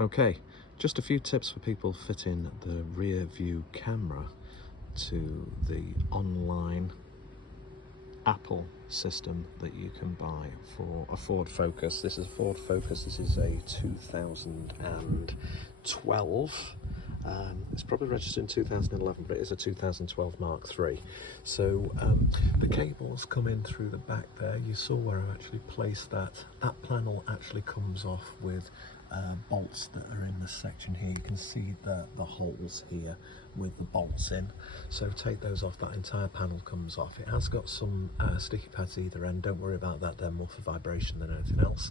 Okay, just a few tips for people fitting the rear view camera to the online Apple system that you can buy for a Ford Focus. This is a Ford Focus, this is a 2012. It's probably registered in 2011, but it is a 2012 Mark III. So the cables come in through the back there. You saw where I actually placed that. That panel actually comes off with bolts that are in this section here. You can see the holes here with the bolts in. So take those off, that entire panel comes off. It has got some sticky pads either end, don't worry about that, they're more for vibration than anything else.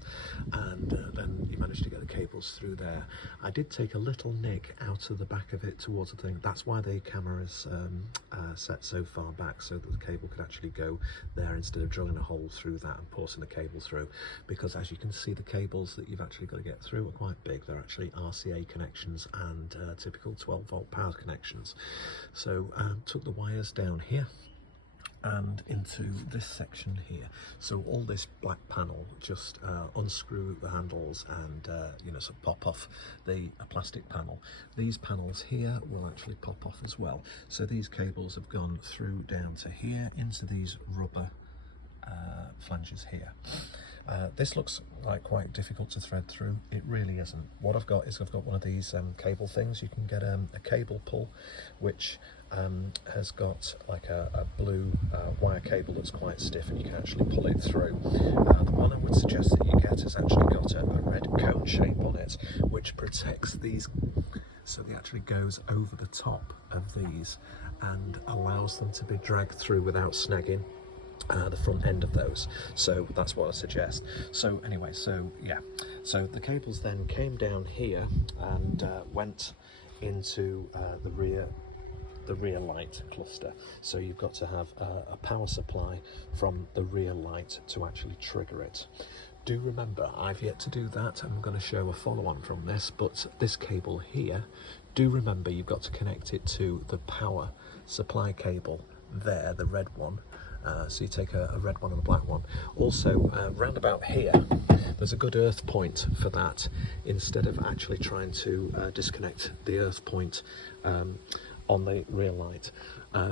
And then you manage to get the cables through there. I did take a little nick out of the back of it towards the thing. That's why the camera is set so far back, so that the cable could actually go there instead of drilling a hole through that and forcing the cable through. Because as you can see, the cables that you've actually got to get through are quite big. They're actually RCA connections and typical 12-volt power connections. So took the wires down here and into this section here. So all this black panel, just unscrew the handles and you know, sort of pop off the plastic panel. These panels here will actually pop off as well. So these cables have gone through down to here into these rubber flanges here. This looks like quite difficult to thread through. It really isn't. What I've got is I've got one of these cable things. You can get a cable pull, which has got like a blue wire cable that's quite stiff, and you can actually pull it through. The one I would suggest that you get has actually got a red cone shape on it, which protects these, so it actually goes over the top of these and allows them to be dragged through without snagging the front end of those. So that's what I suggest. So anyway, so yeah, so the cables then came down here and went into the rear light cluster. So you've got to have a power supply from the rear light to actually trigger it. Do remember, I've yet to do that. I'm going to show a follow-on from this, but this cable here, do remember you've got to connect it to the power supply cable there, the red one. So you take a red one and a black one. Also, round about here, there's a good earth point for that, instead of actually trying to disconnect the earth point on the rear light.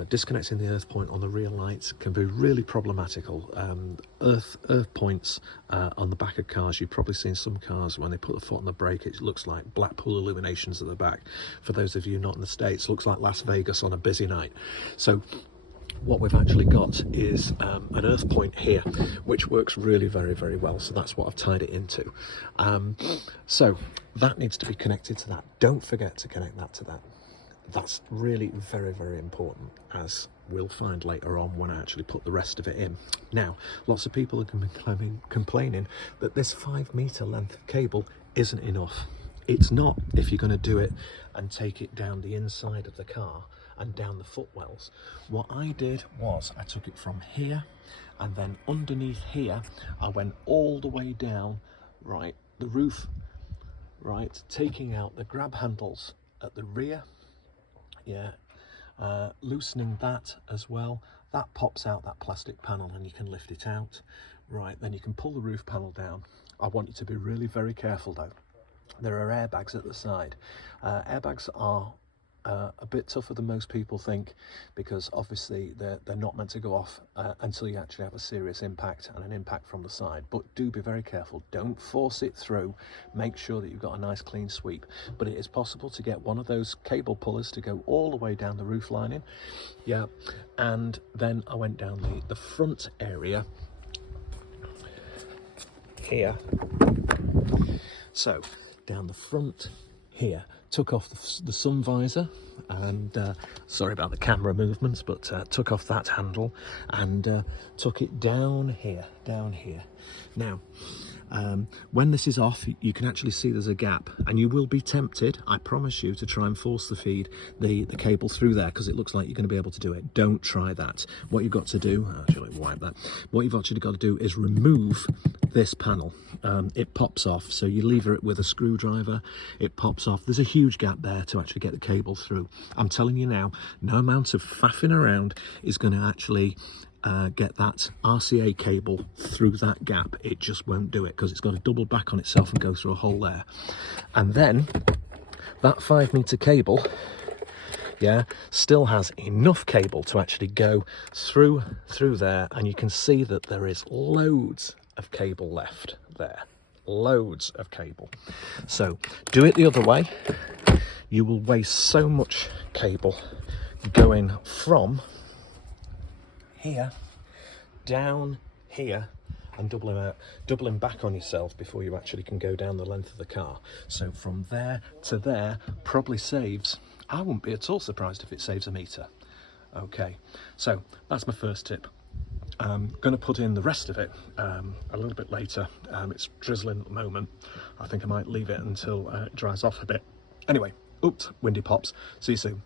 Disconnecting the earth point on the rear lights can be really problematical. Earth points on the back of cars, you've probably seen some cars when they put the foot on the brake, it looks like Blackpool illuminations at the back. For those of you not in the States, it looks like Las Vegas on a busy night. So what we've actually got is an earth point here, which works really very well. So that's what I've tied it into. So that needs to be connected to that. Don't forget to connect that to that. That's really very important, as we'll find later on when I actually put the rest of it in. Now, lots of people are complaining that this 5-meter length of cable isn't enough. It's not, if you're going to do it and take it down the inside of the car and down the footwells. What I did was I took it from here, and then underneath here I went all the way down, right, the roof, right, taking out the grab handles at the rear, yeah, loosening that as well. That pops out that plastic panel and you can lift it out. Right, then you can pull the roof panel down. I want you to be really very careful though. There are airbags at the side. Airbags are a bit tougher than most people think, because obviously they're not meant to go off until you actually have a serious impact, and an impact from the side. But do be very careful, don't force it through, make sure that you've got a nice clean sweep. But it is possible to get one of those cable pullers to go all the way down the roof lining, yeah. And then I went down the front area here, so down the front here, took off the sun visor, and sorry about the camera movements, but took off that handle and took it down here. Now, when this is off, you can actually see there's a gap, and you will be tempted, I promise you, to try and force the cable through there, because it looks like you're going to be able to do it. Don't try that. What you've got to do, actually wipe that, what you've actually got to do is remove this panel. It pops off, so you lever it with a screwdriver, it pops off. There's a huge gap there to actually get the cable through. I'm telling you now, no amount of faffing around is going to actually get that RCA cable through that gap, it just won't do it, because it's got to double back on itself and go through a hole there. And then that 5-meter cable, yeah, still has enough cable to actually go through there, and you can see that there is loads of cable left there, loads of cable. So do it the other way, you will waste so much cable going from here down here and doubling back on yourself before you actually can go down the length of the car. So from there to there probably saves, I wouldn't be at all surprised if it saves a meter. Okay, so that's my first tip. I'm going to put in the rest of it a little bit later. It's drizzling at the moment. I think I might leave it until it dries off a bit. Anyway, oops, windy pops. See you soon.